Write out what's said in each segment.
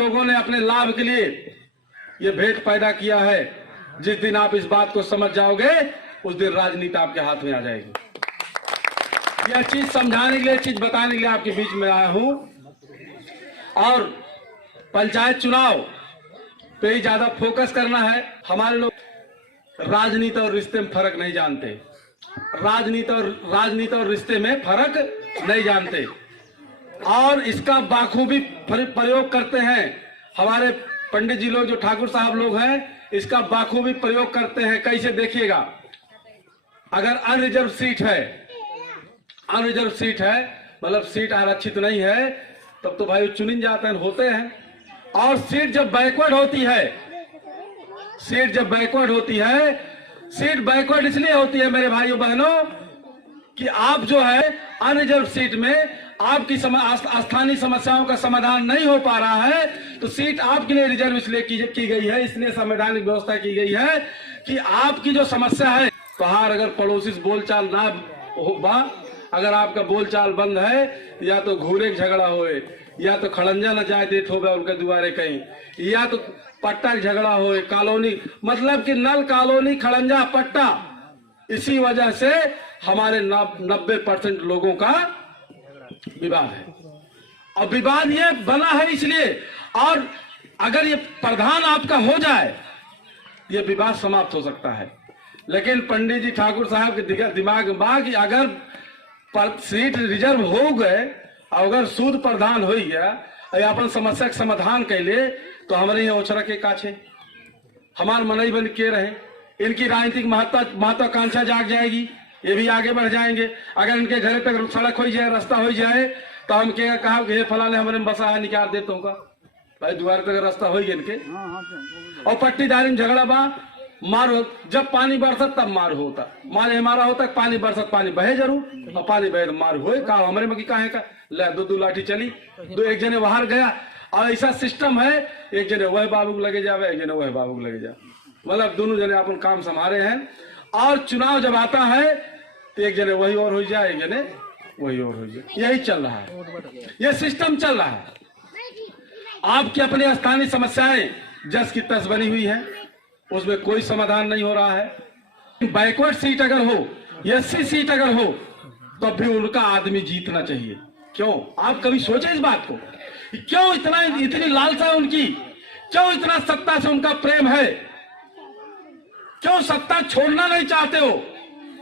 लोगों ने अपने लाभ के लिए ये भेद पैदा किया है। जिस दिन आप इस बात को समझ जाओगे उस दिन राजनीति आपके हाथ में आ जाएगी। यह चीज समझाने के लिए, चीज बताने के लिए आपके बीच में आया हूं। और पंचायत चुनाव पे ही ज्यादा फोकस करना है। हमारे लोग राजनीति और रिश्ते में फर्क नहीं जानते, राजनीति और रिश्ते में फर्क नहीं जानते और इसका बाखूबी प्रयोग करते हैं। हमारे पंडित जी लोग, जो ठाकुर साहब लोग हैं, इसका बाखूबी प्रयोग करते हैं। कैसे देखिएगा, अगर अनरिजर्व सीट है, मतलब सीट आरक्षित नहीं है, तब तो भाई चुनिन जाते हैं, होते हैं। और सीट जब बैकवर्ड होती है, सीट बैकवर्ड इसलिए होती है मेरे भाइयों बहनों कि आप जो है अनरिजर्व सीट में आपकी स्थानीय समस्याओं का समाधान नहीं हो पा रहा है, तो सीट आपके लिए रिजर्व इसलिए की गई है, इसलिए संवैधानिक व्यवस्था की गई है कि आपकी जो समस्या है, बाहर अगर पड़ोसी से बोलचाल ना हो, अगर आपका बोलचाल बंद है, या तो घूरे झगड़ा होए, या तो खड़ंजा न जाए देत हो उनके दुआरे कहीं, या तो पट्टा झगड़ा होए, कॉलोनी, मतलब कि नल कॉलोनी खड़ंजा पट्टा, इसी वजह से हमारे 90% लोगों का विवाद है। और विवाद ये बना है इसलिए, और अगर ये प्रधान आपका हो जाए, ये विवाद समाप्त हो सकता है। लेकिन पंडित जी ठाकुर साहब के दिमाग में कि अगर सीट रिजर्व हो गए, अगर सूद प्रधान हो गया, अपन समस्या के समाधान के लिए, तो हमारे यहाँ ओछरा के काछे हमार मनई बन के रहे, इनकी राजनीतिक महत्वाकांक्षा जाग जाएगी, ये भी आगे बढ़ जाएंगे। अगर इनके घर पे सड़क हो जाए, रास्ता हो जाए, तो हम क्या कहा कि फलाने हमारे बसा है, निकाल देता हूँ भाई, द्वार पे रास्ता हो गया इनके। और पट्टीदारी में झगड़ा बा, मार हो, जब पानी बरसत तब मार होता, मार हमारा होता, पानी बरसत पानी बहे जरूर, और पानी बहे मार हुए का हमारे में कहा है का ले दो लाठी चली, दो एक जने बाहर गया। और ऐसा सिस्टम है, एक जने वह बाबू को लगे जावे, एक जने वह बाबू को लगे जावे, मतलब दोनों जने अपन काम संभाले हैं। और चुनाव जब आता है तो एक जने वही और हो जाए, एक जने वही और हो जाए, यही चल रहा है, यह सिस्टम चल रहा है। आपकी अपनी स्थानीय समस्याएं जस की तस बनी हुई है, उसमें कोई समाधान नहीं हो रहा है। बैकवर्ड सीट अगर हो, एससी सीट अगर हो, तो भी उनका आदमी जीतना चाहिए। क्यों? आप कभी सोचे इस बात को? क्यों इतनी लालसा उनकी, क्यों इतना सत्ता से उनका प्रेम है, क्यों सत्ता छोड़ना नहीं चाहते हो?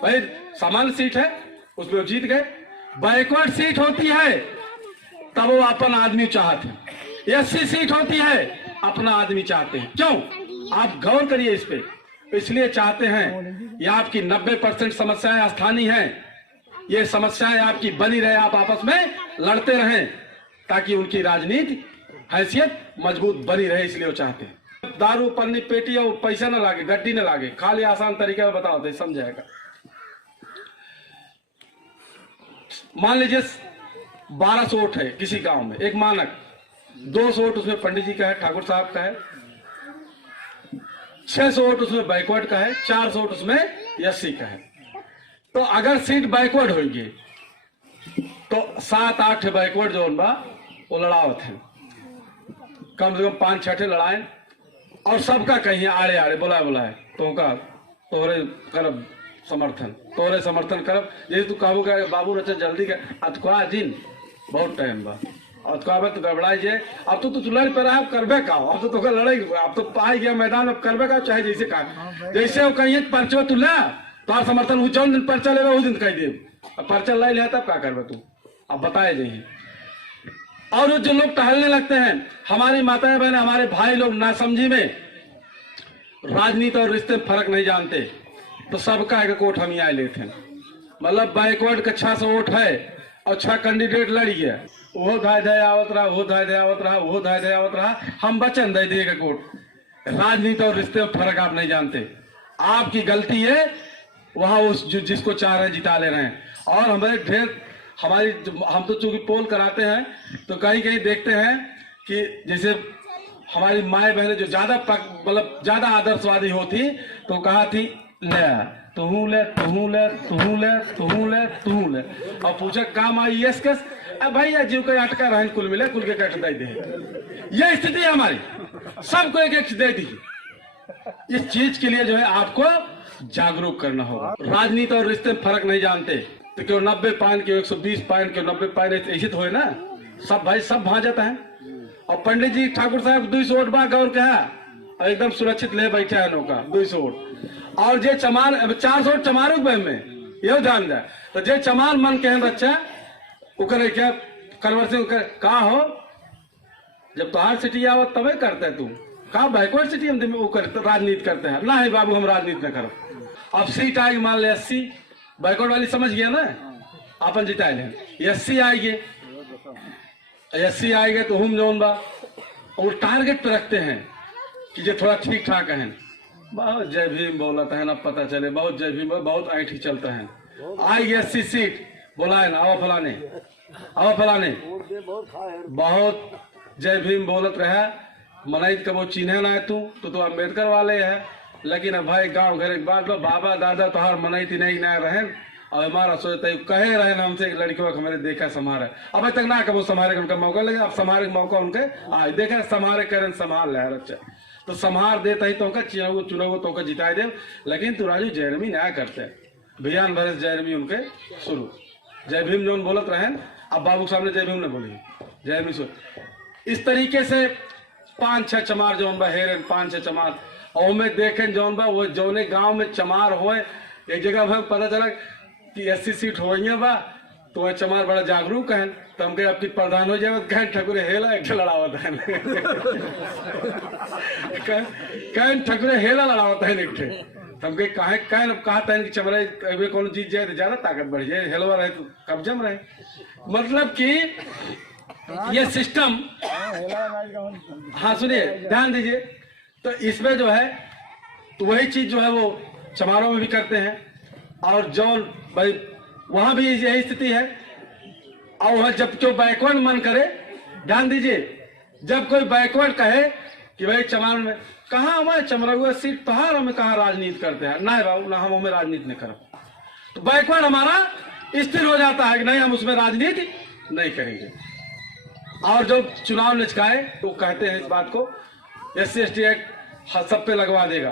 भाई सामान्य सीट है, उसमें जीत गए। बैकवर्ड सीट होती है तब वो अपन आदमी चाहते हैं, एससी सीट होती है अपना आदमी चाहते हैं। क्यों? आप गौर करिए इस पे। इसलिए चाहते हैं, ये आपकी 90% समस्याएं स्थानीय हैं, ये समस्याएं आपकी बनी रहे, आप आपस में लड़ते रहें, ताकि उनकी राजनीति हैसियत मजबूत बनी रहे, इसलिए वो चाहते हैं। दारू पन्नी पेटी और पैसा न लागे, गड्डी न लागे, खाली आसान तरीके में बताओ तो समझाएगा। मान लीजिए 1200 वोट है किसी गांव में, एक मानक, 200 वोट उसमें पंडित जी का है, ठाकुर साहब का है, 600 वोट उसमें बैकवर्ड का है, 400 वोट उसमें एससी का है। तो अगर सीट बैकवर्ड होगी तो 7-8 बैकवर्ड जो बा वो लड़ावत है, कम से कम 5-6 लड़ाए, और सबका कहीं आड़े आड़े बुलाए तोहरे करब समर्थन, तोहरे समर्थन करब। जैसे तू कहू का बाबू रचा जल्दी का अतका दिन बहुत टाइम बा, अतका तो गड़बड़ाई जे, अब तो तू लड़ पे रहा करबे का, अब तो लड़ाई, अब तो पाई गया मैदान, अब करबे का, चाहे जैसे कहा, जैसे वो कहिए पर्चा तू ला, तो समर्थन हो, जौन दिन पर्चा लेगा उस दिन कह दे, पर्चा लाई ले तब क्या करबे तू, अब बताए जाइए। और जो लोग टहलने लगते हैं, हमारी माताएं बहनें, हमारे भाई लोग नासमझी में राजनीति और रिश्ते में फर्क नहीं जानते, तो सबका एक वोट हम यहाँ लेते हैं। मतलब बैकवर्ड का 600 वोट है और 6 कैंडिडेट लड़ी है, वो धाय धाय आवत रहा, वो धाय धाय आवत रहा, वो धाय धाय आवत रहा, हम बचन दे दिए वोट। राजनीति और रिश्ते में फर्क आप नहीं जानते, आपकी गलती है, वहां उस जिसको चाह रहे हैं जिता ले रहे हैं। और हमारे ढेर हम तो चूंकि पोल कराते हैं, तो कहीं कहीं देखते हैं कि जैसे हमारी माए बहनें जो ज्यादा मतलब ज्यादा आदर्शवादी होती, तो कहा थी ले तू ले तू ले तू ले तू ले तू ले और पूछे काम आई यस कस अब भाई जीव का अटका रहन कुल मिले कुल के कट दे दे। ये स्थिति है हमारी, सबको एक एक दे दी। इस चीज के लिए जो है आपको जागरूक करना होगा। राजनीति और रिश्ते में फर्क नहीं जानते तो क्यों 90 पॉइंट क्यों 120 पॉइंट क्यों 90 पॉइंट ऐसे तो है ना, सब भाई सब भा जाता है। और पंडित जी ठाकुर साहब 200 वोट बा गौर कहा एकदम सुरक्षित ले बैठे हैं नौका 200 वोट और जे चमार 400 वोट चमारू बहन में ये ध्यान जाए तो जे चमार मन कहन बच्चा उकर क्या कन्वर्सन का हो जब तोहार सिटी आवत तबे करते तू का बैकवर्ड सिटी हम राजनीति करते हैं ना है बाबू, हम राजनीति न करो। अब सीट आएगी मान ले 80 बैकवर्ड वाली समझ गया ना अपन जिताए ले 80 आएगी 80 आएंगे तो हम जोन बा और टारगेट पे रखते हैं कि ये थोड़ा ठीक ठाक है। बहुत जय भीम बोलता है ना पता चले बहुत जय भीम बहुत ऐठी चलता है। आएगी 80 सीट बोला है ना आओ फलाने बहुत जय भीम बोलत रहा मनाई कबो चिन्हे ना है तू तो अम्बेडकर वाले है लेकिन अब भाई गांव घर एक बात बाबा दादा तोहार मनाई थी नहीं ना रहे और हमारा सोचते कहे रहे ना हमसे एक लड़कियों को हमारे देखा समारे अब तक ना कबो समारे उनका मौका लगे अब समारे मौका उनके आज देखा समारे करें संभाल ले अच्छा तो संभार देता ही तो चुनाव तो जिताए दे। लेकिन तू राजू जैनमी ना करते अभियान भरे जैनमी उनके शुरू जय भीम जो बोलत रहे अब बाबू सामने जय भीम ने बोली जय भीम इस तरीके से 5-6 चमार जौन बा हेरन 5-6 चमार और में देखें जौन बा वो जौने गांव में चमार होए एक जगह हमें पता चला कि 80 सीट हो बा तो वह चमार बड़ा जागरूक है तो हमके आपकी प्रधान हो जाए कहें ठकुरे हेला एक लड़ावत है कहें ठकुरे हेला लड़ावत है एक हमके कहा था कि चमरा कौन जीत जाए तो ज्यादा ताकत बढ़ जाए हेलवा रहे तो कब्जम रहे मतलब कि ये सिस्टम। हाँ सुनिए ध्यान दीजिए तो इसमें जो है तो वही चीज जो है वो चमारों में भी करते हैं और जौन भाई वहां भी यही स्थिति है। और वह जब जो बैकवर्ड मन करे ध्यान दीजिए जब कोई बैकवर्ड कहे कि भाई चमार में कहा हमारे चमरगुआ सीट तोहार हमें कहा राजनीति करते हैं ना बाबू ना हम हमें राजनीति नहीं करो तो बैकवर्ड हमारा स्थिर हो जाता है कि नहीं हम उसमें राजनीति नहीं करेंगे। और जब चुनाव निचकाए तो कहते हैं इस बात को SC/ST एक्ट सब पे लगवा देगा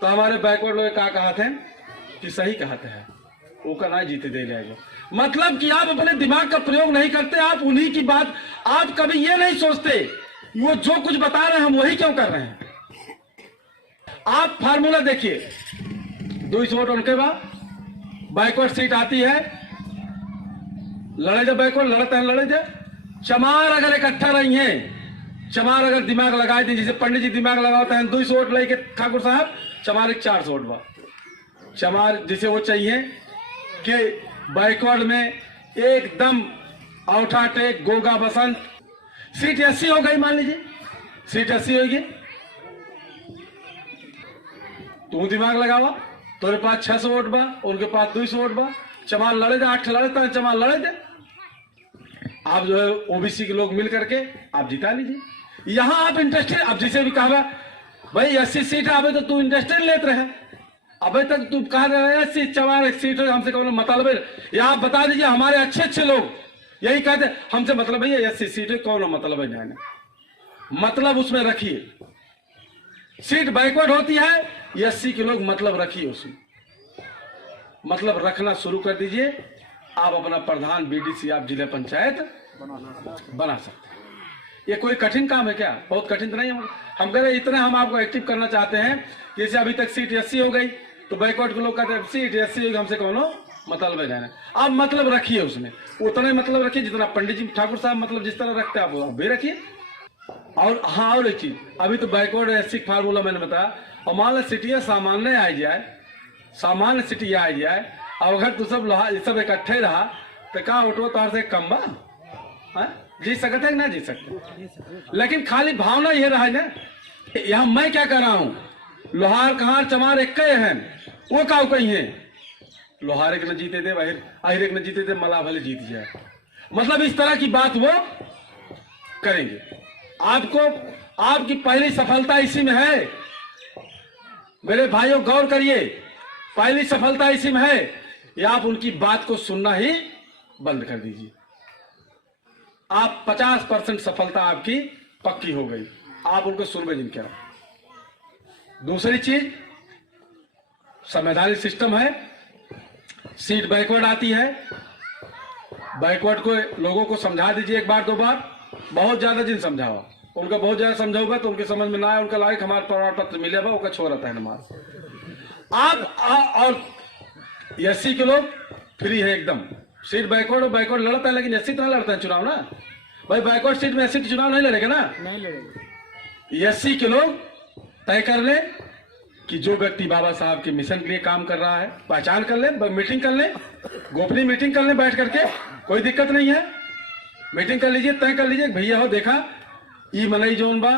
तो हमारे बैकवर्ड लोग क्या कहते हैं कि सही कहते हैं वो का ना जीते दे जाएगा। मतलब कि आप अपने दिमाग का प्रयोग नहीं करते, आप उन्हीं की बात आप कभी ये नहीं सोचते वो जो कुछ बता रहे हैं हम वही क्यों कर रहे हैं। आप फार्मूला देखिए 200 वोट उनके बाद बैकवर्ड सीट आती है लड़े जब बैकवर्ड लड़ते हैं लड़े जब चमार अगर इकट्ठा रही हैं चमार अगर दिमाग लगाए थे जैसे पंडित जी दिमाग लगाते हैं 200 वोट लेके ठाकुर साहब चमार 400 वोट बा चमार जिसे वो चाहिए कि बैकवर्ड में एकदम औठा टेक गोगा बसंत सीट 80 हो गई मान लीजिए सीट 80 होगी तू दिमाग लगावा तेरे पास 600 वोट बा उनके पास 200 वोट बा चमार लड़े दे 8 लड़े चमार लड़े दे आप जो है ओबीसी के लोग मिल करके आप जिता लीजिए। यहां आप इंटरेस्टेड अब जिसे भी कहा भाई 80 सीट अबे तो तू इंटरेस्टेड लेते रहे अबे तक तू कहा रहे 80 चमार सीट हमसे कौन मतलब है या आप बता दीजिए हमारे अच्छे लोग यही कहते हमसे मतलब है 80 सीट कौन मतलब है जाने मतलब उसमें रखिए सीट बैकवर्ड होती है 80 के लोग मतलब रखिए उसमें मतलब रखना शुरू कर दीजिए। आप अपना प्रधान BDC आप जिला पंचायत बना सकते हैं। ये कोई कठिन काम है क्या बहुत कठिन तो नहीं है हम कह रहे इतना हम आपको एक्टिव करना चाहते हैं जैसे अभी तक सीट 80 हो गई तो बैकवर्ड के लोग कहते हैं सीट 80 होगी हमसे कौन मतलब है जाना आप मतलब रखिए उसमें उतना मतलब रखिए जितना पंडित जी ठाकुर साहब मतलब जिस तरह रखते हैं आप भी रखिए। और हाँ और एक चीज अभी तो बैकवर्ड 80 फार्मूला मैंने बताया और मान लो सिटिया सामान्य आ जाए सामान्य सिटी आ जाए और अगर तू सब इकट्ठे रहा तो कहा उठो तार से कम बा जी सकते है ना जी सकते लेकिन खाली भावना ये रहा है ना यहाँ मैं क्या कर रहा हूँ लोहार कहार चमार एक है वो का कहीं है लोहार एक न जीते थे आहिर एक न जीते थे मला भले जीत जाए मतलब इस तरह की बात वो करेंगे। आपको आपकी पहली सफलता इसी में है मेरे भाइयों गौर करिए पहली सफलता इसी में है, या आप उनकी बात को सुनना ही बंद कर दीजिए। आप 50% सफलता आपकी पक्की हो गई, आप उनको सुन में जिनके। दूसरी चीज संवैधानिक सिस्टम है, सीट बैकवर्ड आती है, बैकवर्ड को लोगों को समझा दीजिए एक बार दो बार, बहुत ज्यादा जिन समझाओ, उनका बहुत ज्यादा समझाओगा तो उनके समझ में ना आए, उनका लायक हमारा प्रमाण पत्र मिलेगा, उनका छोड़ रहता है नमाज। आप और एससी के लोग फ्री है एकदम, सीट बैकवर्ड और बैकवर्ड लड़ता है, लेकिन एससी तो नहीं लड़ता है चुनाव ना भाई, बैकवर्ड सीट में एससी चुनाव नहीं लड़ेगा ना, नहीं लड़ेगा। एससी के लोग तय कर ले कि जो व्यक्ति बाबा साहब के मिशन के लिए काम कर रहा है, पहचान कर ले, मीटिंग कर ले, गोपनीय मीटिंग कर ले बैठ करके, कोई दिक्कत नहीं है, मीटिंग कर लीजिए, तय कर लीजिए भैया हो देखा ई मनई जोन बा,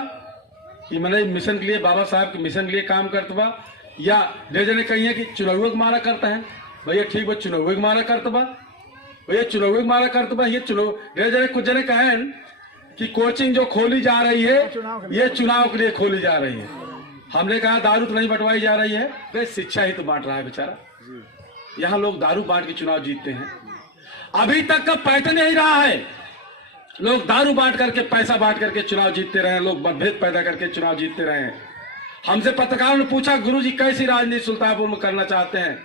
ई मनई मिशन के लिए बाबा साहब के मिशन के लिए काम करता बा, या ढेर जने कहिए कि चुनाव के मारा करता है, भैया ठीक बा चुनाव के मारा करता बा, भैया चुनाव के मारा करता बा, ये चुनाव ढेर जने कुछ जने कहें कि कोचिंग जो खोली जा रही है ये चुनाव के लिए खोली जा रही है। हमने कहा दारू तो नहीं बंटवाई जा रही है, वे शिक्षा ही तो बांट रहा है बेचारा, यहाँ लोग दारू बांट के चुनाव जीतते हैं। अभी तक का पैटर्न यही रहा है, लोग दारू बांट करके पैसा बांट करके चुनाव जीतते रहे, लोग मतभेद पैदा करके चुनाव जीतते रहे। हमसे पत्रकारों ने पूछा गुरुजी कैसी राजनीति सुल्तानपुर में करना चाहते हैं,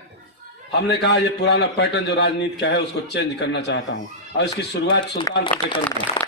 हमने कहा ये पुराना पैटर्न जो राजनीति का है उसको चेंज करना चाहता हूं और इसकी शुरुआत सुल्तानपुर से करूंगा।